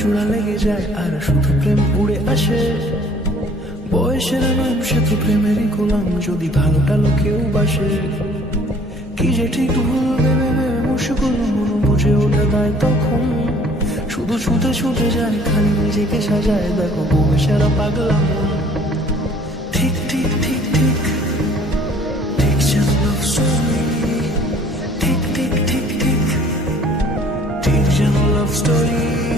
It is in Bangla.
জোড়া লেগে যায় আর শুধু প্রেম উড়ে আসে। বয়সের নাম সে তো প্রেমেরই গোলাম, যদি ভালোটা লোকেও বাসে। কি যে ঠিক ভুল ভেবে ভেবে মুশকুল, মন বুঝে ওঠে তাই তখন শুধু ছুটে ছুটে যায়, খালি নিজেকে সাজায়। দেখো বউয়ে সারা পাগলা মন। ঠিক ঠিক ঠিক ঠিক ঠিক যেন লাভ স্টোরি, ঠিক ঠিক ঠিক ঠিক ঠিক যেন লাভ স্টোরি।